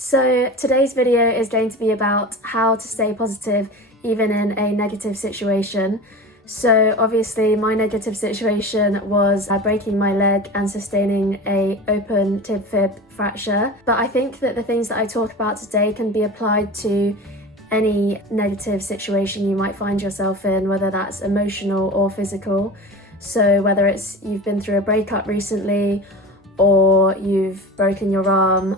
So today's video is going to be about how to stay positive even in a negative situation. So obviously my negative situation was breaking my leg and sustaining a open tib fib fracture. But I think that the things that I talk about today can be applied to any negative situation you might find yourself in, whether that's emotional or physical. So whether it's you've been through a breakup recently or you've broken your arm.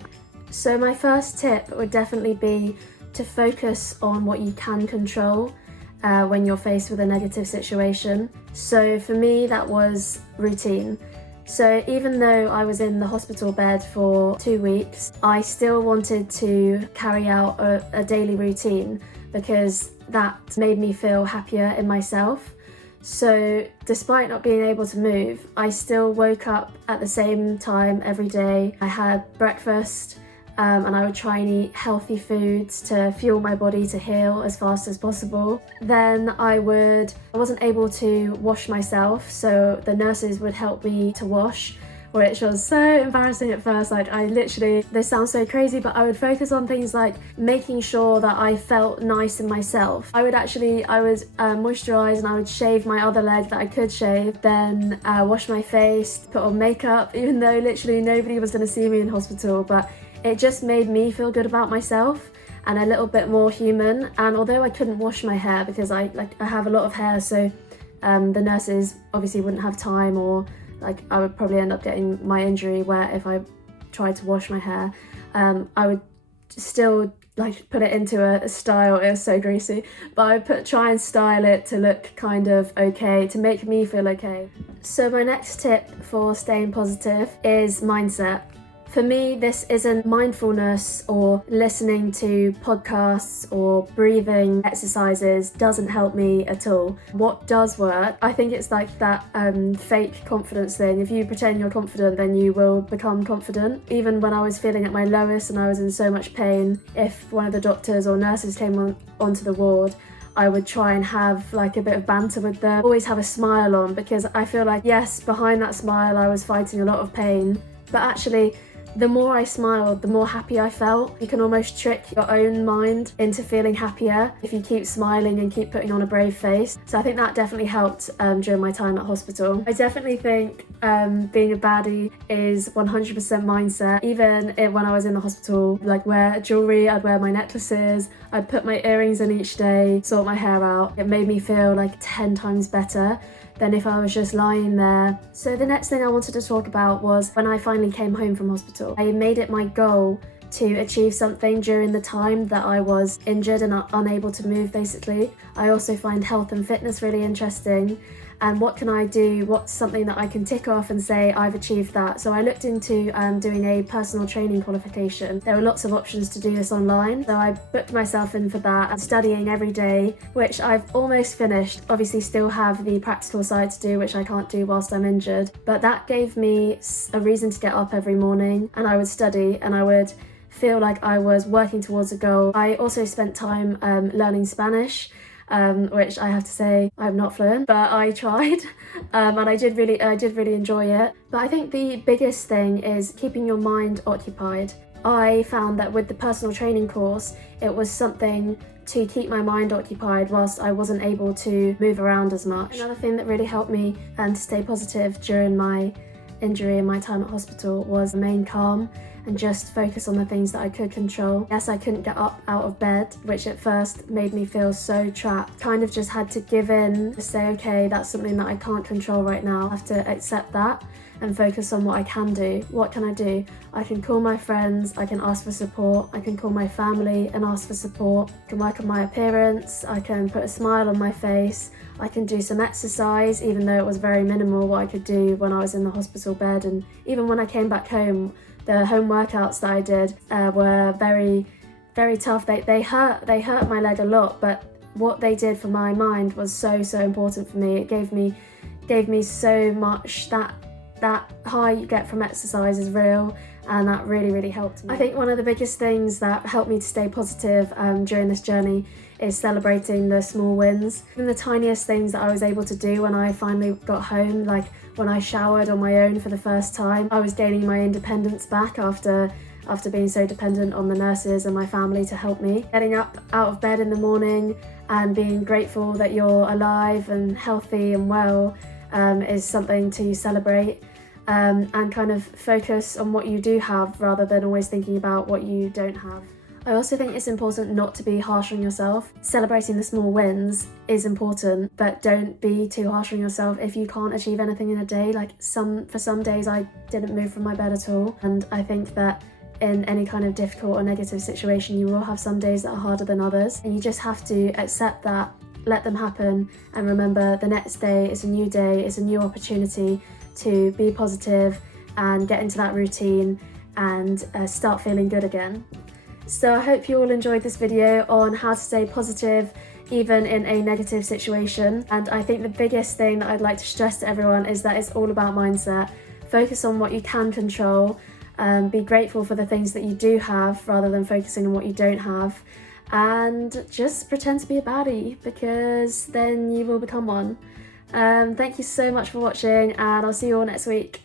So my first tip would definitely be to focus on what you can control when you're faced with a negative situation. So for me, that was routine. So even though I was in the hospital bed for 2 weeks, I still wanted to carry out a daily routine because that made me feel happier in myself. So despite not being able to move, I still woke up at the same time every day. I had breakfast, and I would try and eat healthy foods to fuel my body to heal as fast as possible. Then I wasn't able to wash myself, so the nurses would help me to wash, which was so embarrassing at first. Like this sounds so crazy, but I would focus on things like making sure that I felt nice in myself. I would moisturize and I would shave my other leg that I could shave, then wash my face, put on makeup, even though literally nobody was going to see me in hospital, but it just made me feel good about myself and a little bit more human. And although I couldn't wash my hair because I have a lot of hair, so the nurses obviously wouldn't have time, or I would probably end up getting my injury where if I tried to wash my hair, I would still put it into a style. It was so greasy, but I would try and style it to look kind of okay, to make me feel okay. So my next tip for staying positive is mindset. For me, this isn't mindfulness or listening to podcasts or breathing exercises doesn't help me at all. What does work, I think it's like that fake confidence thing. If you pretend you're confident, then you will become confident. Even when I was feeling at my lowest and I was in so much pain, if one of the doctors or nurses came onto the ward, I would try and have a bit of banter with them, always have a smile on, because I feel like, yes, behind that smile I was fighting a lot of pain, but actually the more I smiled, the more happy I felt. You can almost trick your own mind into feeling happier if you keep smiling and keep putting on a brave face. So I think that definitely helped during my time at hospital. I definitely think being a baddie is 100% mindset. Even when I was in the hospital, wear jewelry, I'd wear my necklaces, I'd put my earrings in each day, sort my hair out. It made me feel 10 times better than if I was just lying there. So the next thing I wanted to talk about was when I finally came home from hospital. I made it my goal to achieve something during the time that I was injured and unable to move, basically. I also find health and fitness really interesting, and what can I do? What's something that I can tick off and say I've achieved that? So I looked into doing a personal training qualification. There were lots of options to do this online, so I booked myself in for that. I'm studying every day, which I've almost finished. Obviously still have the practical side to do, which I can't do whilst I'm injured, but that gave me a reason to get up every morning, and I would study and I would feel like I was working towards a goal. I also spent time learning Spanish, which I have to say I'm not fluent, but I tried, and I did really enjoy it. But I think the biggest thing is keeping your mind occupied. I found that with the personal training course, it was something to keep my mind occupied whilst I wasn't able to move around as much. Another thing that really helped me to stay positive during my injury and my time at hospital was remain calm and just focus on the things that I could control. Yes, I couldn't get up out of bed, which at first made me feel so trapped. Kind of just had to give in, say, okay, that's something that I can't control right now. I have to accept that and focus on what I can do. What can I do? I can call my friends, I can ask for support, I can call my family and ask for support. I can work on my appearance, I can put a smile on my face, I can do some exercise, even though it was very minimal what I could do when I was in the hospital bed. And even when I came back home, the home workouts that I did were very, very tough. They hurt my leg a lot, but what they did for my mind was so important for me. It gave me so much. That high you get from exercise is real, and that really helped me. I think one of the biggest things that helped me to stay positive during this journey is celebrating the small wins. Even the tiniest things that I was able to do when I finally got home, like when I showered on my own for the first time. I was gaining my independence back after after being so dependent on the nurses and my family to help me. Getting up out of bed in the morning and being grateful that you're alive and healthy and well is something to celebrate, and kind of focus on what you do have rather than always thinking about what you don't have. I also think it's important not to be harsh on yourself. Celebrating the small wins is important, but don't be too harsh on yourself if you can't achieve anything in a day. Like for some days I didn't move from my bed at all, and I think that in any kind of difficult or negative situation you will have some days that are harder than others, and you just have to accept that, let them happen, and remember the next day is a new day, it's a new opportunity to be positive and get into that routine and start feeling good again. So I hope you all enjoyed this video on how to stay positive even in a negative situation. And I think the biggest thing that I'd like to stress to everyone is that it's all about mindset. Focus on what you can control, be grateful for the things that you do have rather than focusing on what you don't have, and just pretend to be a baddie, because then you will become one. Thank you so much for watching, and I'll see you all next week.